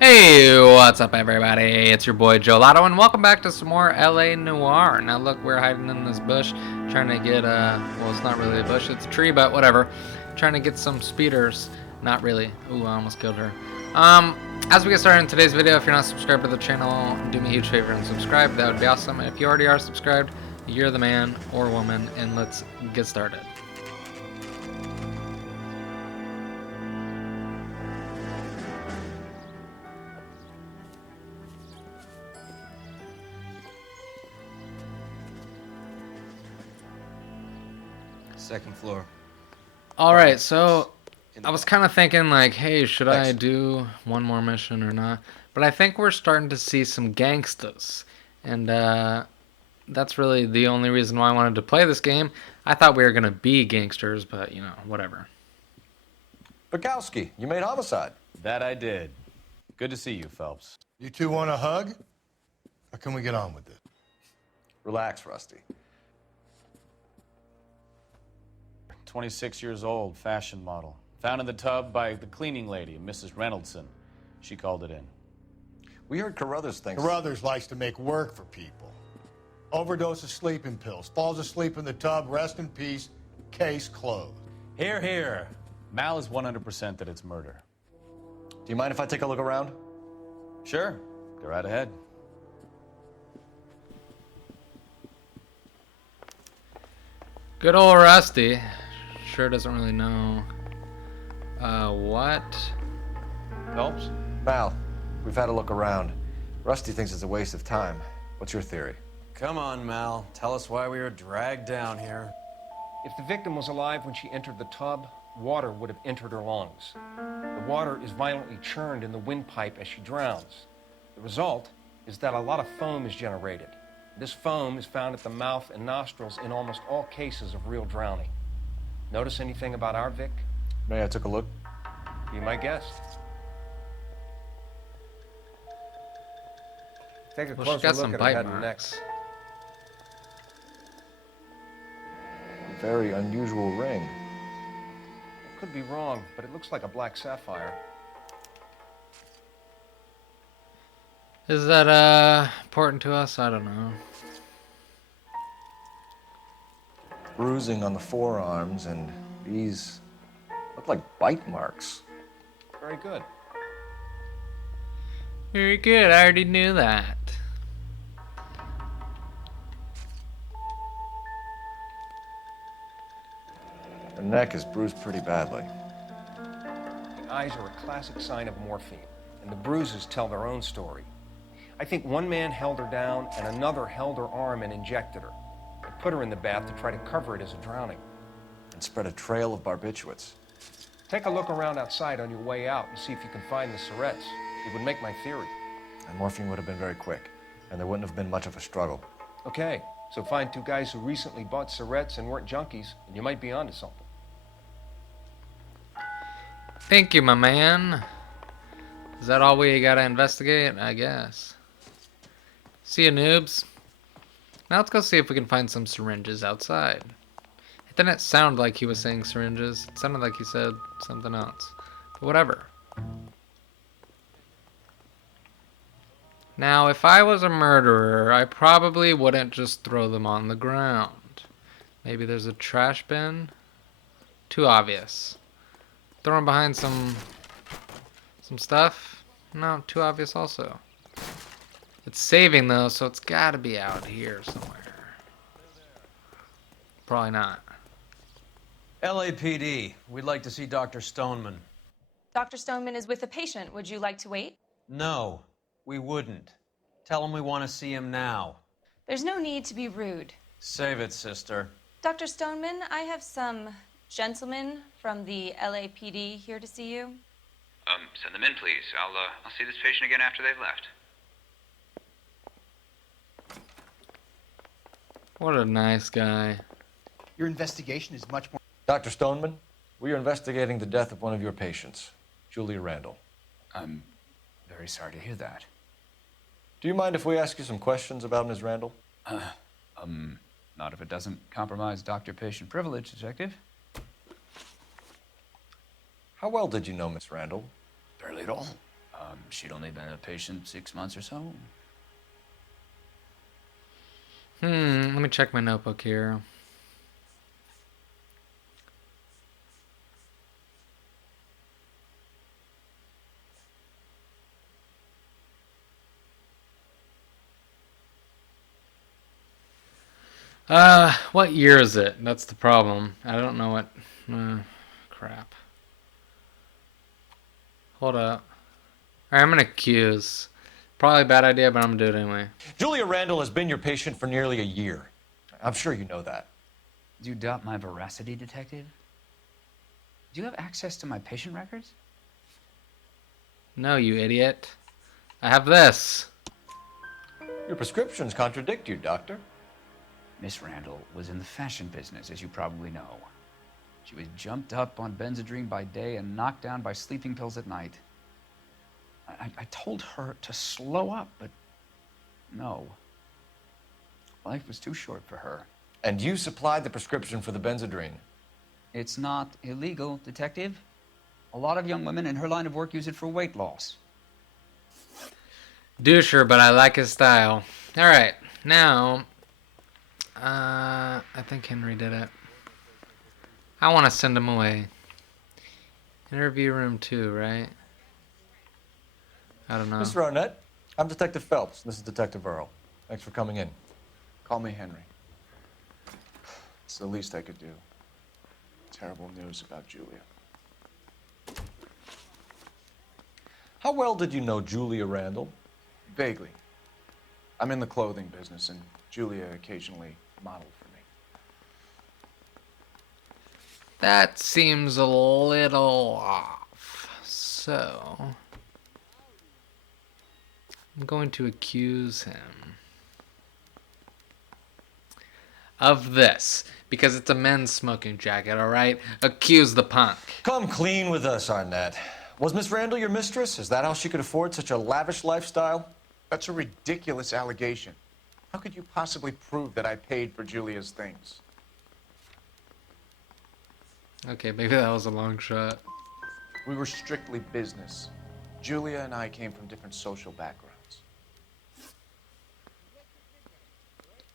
Hey, what's up everybody? It's your boy Joelato and welcome back to some more LA Noire. Now look, we're hiding in this bush trying to get, well it's not really a bush, it's a tree, but whatever. Trying to get some speeders. Not really. Ooh, I almost killed her. As we get started in today's video, if you're not subscribed to the channel, do me a huge favor and subscribe. That would be awesome. If you already are subscribed, you're the man or woman, and let's get started. Second floor. Alright, so I was kind of thinking like, hey, should I do one more mission or not? But I think we're starting to see some gangstas. And that's really the only reason why I wanted to play this game. I thought we were going to be gangsters, but, you know, whatever. Bukowski, you made homicide. That I did. Good to see you, Phelps. You two want a hug? Or can we get on with it? Relax, Rusty. 26 years old, fashion model. Found in the tub by the cleaning lady, Mrs. Reynoldson. She called it in. We heard Carruthers thinks... Carruthers likes to make work for people. Overdose of sleeping pills. Falls asleep in the tub. Rest in peace. Case closed. Here, here. Mal is 100% that it's murder. Do you mind if I take a look around? Sure. Go right ahead. Good old Rusty. Sure doesn't really know. What? Phelps? Mal, we've had a look around. Rusty thinks it's a waste of time. What's your theory? Come on, Mal. Tell us why we were dragged down here. If the victim was alive when she entered the tub, water would have entered her lungs. The water is violently churned in the windpipe as she drowns. The result is that a lot of foam is generated. This foam is found at the mouth and nostrils in almost all cases of real drowning. Notice anything about our Vic? May I took a look? Be my guest. Take a Well, closer she got look some at her bite head and neck. marks. Very unusual ring. Could be wrong, but it looks like a black sapphire. Is that important to us? I don't know. Bruising on the forearms, and these look like bite marks. Very good. Very good. I already knew that. Her neck is bruised pretty badly. The eyes are a classic sign of morphine, and the bruises tell their own story. I think one man held her down and another held her arm and injected her. And put her in the bath to try to cover it as a drowning. And spread a trail of barbiturates. Take a look around outside on your way out and see if you can find the syrettes. It would make my theory. And morphine would have been very quick, and there wouldn't have been much of a struggle. Okay, so find two guys who recently bought syrettes and weren't junkies, and you might be onto something. Thank you, my man. Is that all we gotta investigate? I guess. See you, noobs. Now let's go see if we can find some syringes outside. It didn't sound like he was saying syringes. It sounded like he said something else. But whatever. Now, if I was a murderer, I probably wouldn't just throw them on the ground. Maybe there's a trash bin? Too obvious. Throw them behind some stuff? No, too obvious also. It's saving though, so it's gotta be out here somewhere. Probably not. LAPD, we'd like to see Dr. Stoneman. Dr. Stoneman is with a patient. Would you like to wait? No, we wouldn't. Tell him we want to see him now. There's no need to be rude. Save it, sister. Dr. Stoneman, I have some gentlemen from the LAPD here to see you. Send them in, please. I'll see this patient again after they've left. What a nice guy. Your investigation is much more... Dr. Stoneman, we are investigating the death of one of your patients, Julia Randall. I'm very sorry to hear that. Do you mind if we ask you some questions about Ms. Randall? Not if it doesn't compromise doctor-patient privilege, Detective. How well did you know Miss Randall? Barely at all. She'd only been a patient 6 months or so. Let me check my notebook here. What year is it? That's the problem. I don't know what... crap. Hold up. Alright, I'm gonna accuse. Probably a bad idea, but I'm gonna do it anyway. Julia Randall has been your patient for nearly a year. I'm sure you know that. Do you doubt my veracity, Detective? Do you have access to my patient records? No, you idiot. I have this. Your prescriptions contradict you, Doctor. Miss Randall was in the fashion business, as you probably know. She was jumped up on Benzedrine by day and knocked down by sleeping pills at night. I told her to slow up, but no. Life was too short for her. And you supplied the prescription for the Benzedrine. It's not illegal, Detective. A lot of young women in her line of work use it for weight loss. Doucher, but I like his style. Alright, now... I think Henry did it. I want to send him away. Interview room 2, right? I don't know. Mr. Arnett, I'm Detective Phelps. This is Detective Earl. Thanks for coming in. Call me Henry. It's the least I could do. Terrible news about Julia. How well did you know Julia Randall? Vaguely. I'm in the clothing business, and Julia occasionally modeled for me. That seems a little off. So... I'm going to accuse him of this, because it's a men's smoking jacket, alright? Accuse the punk. Come clean with us, Arnett. Was Miss Randall your mistress? Is that how she could afford such a lavish lifestyle? That's a ridiculous allegation. How could you possibly prove that I paid for Julia's things? Okay, maybe that was a long shot. We were strictly business. Julia and I came from different social backgrounds.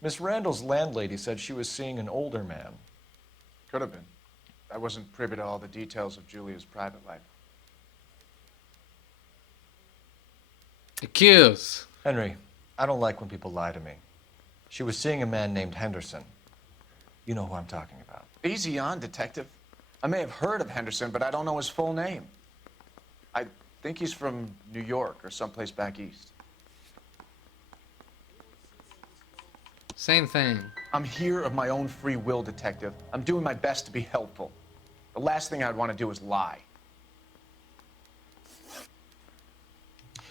Miss Randall's landlady said she was seeing an older man. Could have been. I wasn't privy to all the details of Julia's private life. Accuse. Henry, I don't like when people lie to me. She was seeing a man named Henderson. You know who I'm talking about. Easy on, Detective. I may have heard of Henderson, but I don't know his full name. I think he's from New York or someplace back east. Same thing. I'm here of my own free will, Detective. I'm doing my best to be helpful. The last thing I'd want to do is lie.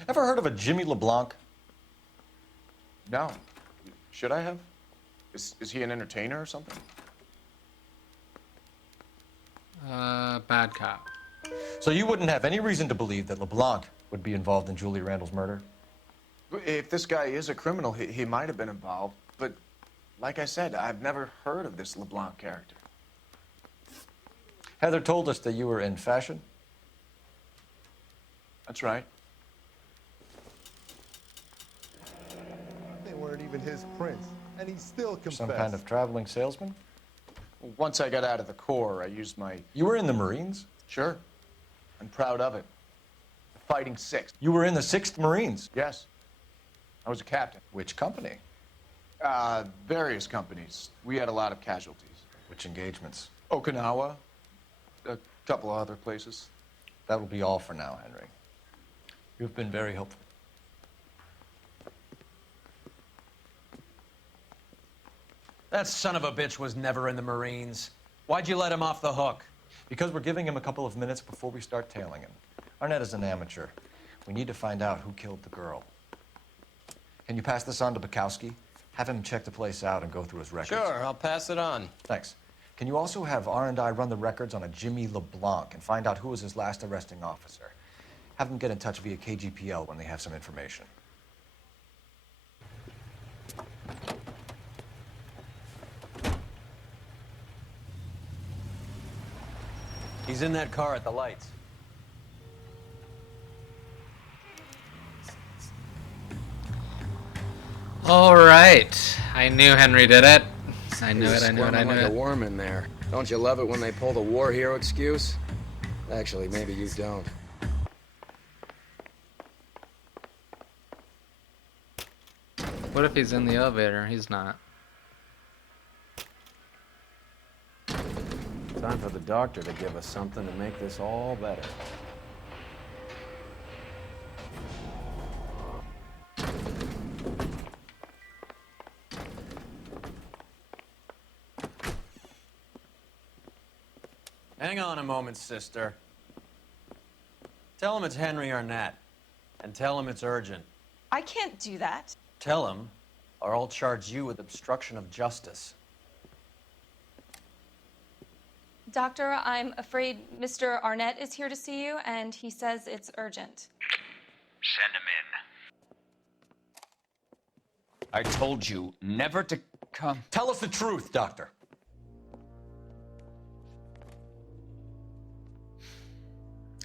Ever heard of a Jimmy LeBlanc? No. Should I have? Is he an entertainer or something? Bad cop. So you wouldn't have any reason to believe that LeBlanc would be involved in Julia Randall's murder? If this guy is a criminal, he might have been involved. But like I said, I've never heard of this LeBlanc character. Heather told us that you were in fashion. That's right. They weren't even his prints, and he still confessed. Some kind of traveling salesman? Once I got out of the Corps, I used my... You were in the Marines? Sure. I'm proud of it. Fighting Sixth. You were in the 6th Marines? Yes. I was a captain. Which company? Various companies. We had a lot of casualties. Which engagements? Okinawa. A couple of other places. That will be all for now, Henry. You've been very helpful. That son of a bitch was never in the Marines. Why'd you let him off the hook? Because we're giving him a couple of minutes before we start tailing him. Arnett is an amateur. We need to find out who killed the girl. Can you pass this on to Bukowski? Have him check the place out and go through his records. Sure, I'll pass it on. Thanks. Can you also have R&I run the records on a Jimmy LeBlanc and find out who was his last arresting officer? Have them get in touch via KGPL when they have some information. He's in that car at the lights. All right. I knew Henry did it. I knew He's it. I knew it. I squirming knew like it. a worm in there. Don't you love it when they pull the war hero excuse? Actually, maybe you don't. What if he's in the elevator? He's not. Time for the doctor to give us something to make this all better. Hang on a moment, sister. Tell him it's Henry Arnett. And tell him it's urgent. I can't do that. Tell him, or I'll charge you with obstruction of justice. Doctor, I'm afraid Mr. Arnett is here to see you, and he says it's urgent. Send him in. I told you never to come. Tell us the truth, Doctor.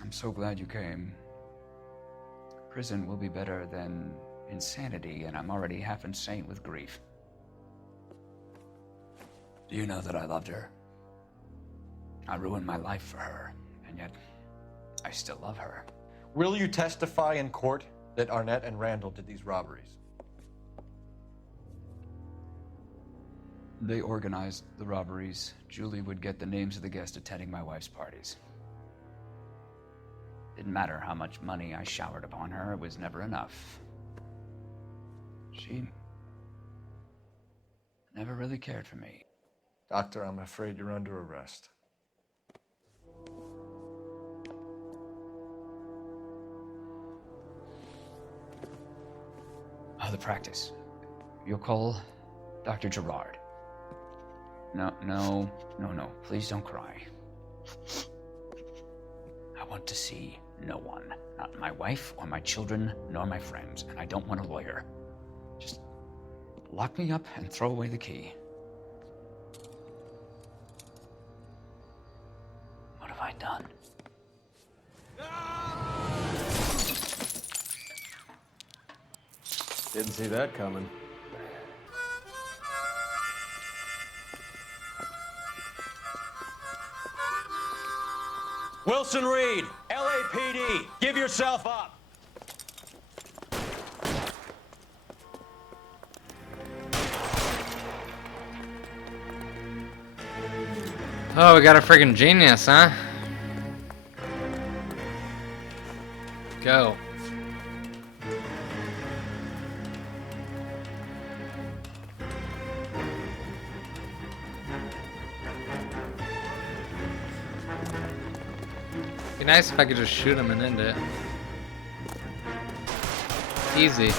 I'm so glad you came. Prison will be better than insanity, and I'm already half insane with grief. Do you know that I loved her? I ruined my life for her, and yet I still love her. Will you testify in court that Arnett and Randall did these robberies? They organized the robberies. Julie would get the names of the guests attending my wife's parties. Didn't matter how much money I showered upon her, it was never enough. She never really cared for me. Doctor, I'm afraid you're under arrest. Oh, the practice. You'll call Dr. Gerard. No. Please don't cry. I want to see no one. Not my wife or my children, nor my friends. And I don't want a lawyer. Just lock me up and throw away the key. What have I done? Didn't see that coming. Wilson Reed, LAPD, give yourself up. Oh, we got a friggin' genius, huh? Go. Be nice if I could just shoot him and end it. Easy.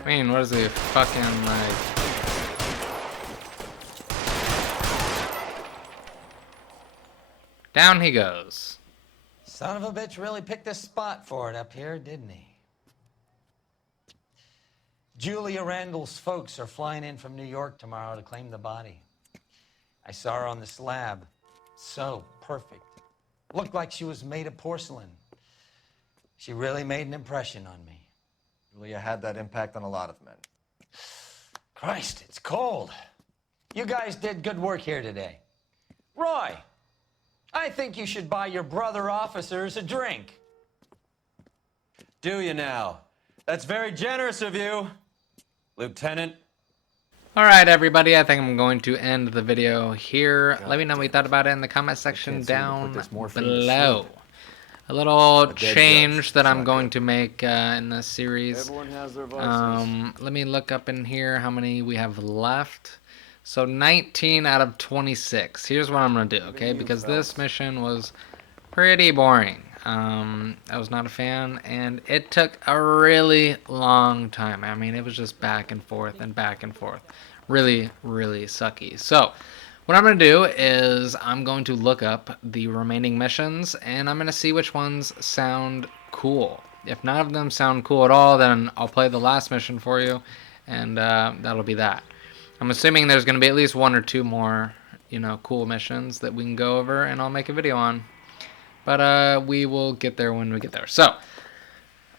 I mean, what is he fucking like? Down he goes. Son of a bitch really picked a spot for it up here, didn't he? Julia Randall's folks are flying in from New York tomorrow to claim the body. I saw her on the slab. So perfect. Looked like she was made of porcelain. She really made an impression on me. Julia had that impact on a lot of men. Christ, it's cold. You guys did good work here today. Roy, I think you should buy your brother officers a drink. Do you now? That's very generous of you, Lieutenant. Alright everybody, I think I'm going to end the video here. Let me know what you thought about it in the comment section down below. A little change that I'm going to make in this series. Everyone has their vices. Let me look up in here how many we have left. So 19 out of 26. Here's what I'm going to do, okay? Because this mission was pretty boring. I was not a fan, and it took a really long time. I mean, it was just back and forth and back and forth. Really, really sucky. So, what I'm going to do is I'm going to look up the remaining missions, and I'm going to see which ones sound cool. If none of them sound cool at all, then I'll play the last mission for you, and that'll be that. I'm assuming there's going to be at least one or two more you know, cool missions that we can go over and I'll make a video on. But we will get there when we get there. So,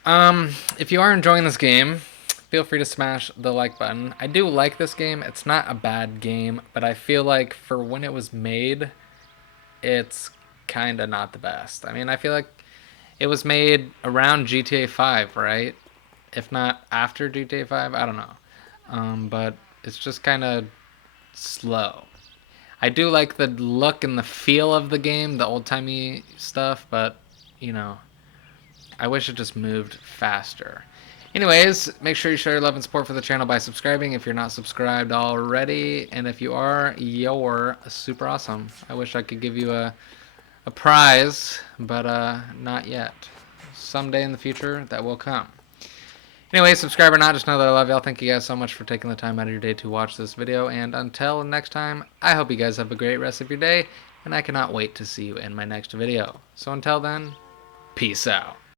if you are enjoying this game, feel free to smash the like button. I do like this game. It's not a bad game, but I feel like for when it was made, it's kind of not the best. I mean, I feel like it was made around GTA 5, right? If not after GTA 5, I don't know. But it's just kind of slow. I do like the look and the feel of the game, the old-timey stuff, but, you know, I wish it just moved faster. Anyways, make sure you show your love and support for the channel by subscribing if you're not subscribed already. And if you are, you're super awesome. I wish I could give you a prize, but not yet. Someday in the future, that will come. Anyway, subscribe or not, just know that I love y'all. Thank you guys so much for taking the time out of your day to watch this video. And until next time, I hope you guys have a great rest of your day. And I cannot wait to see you in my next video. So until then, peace out.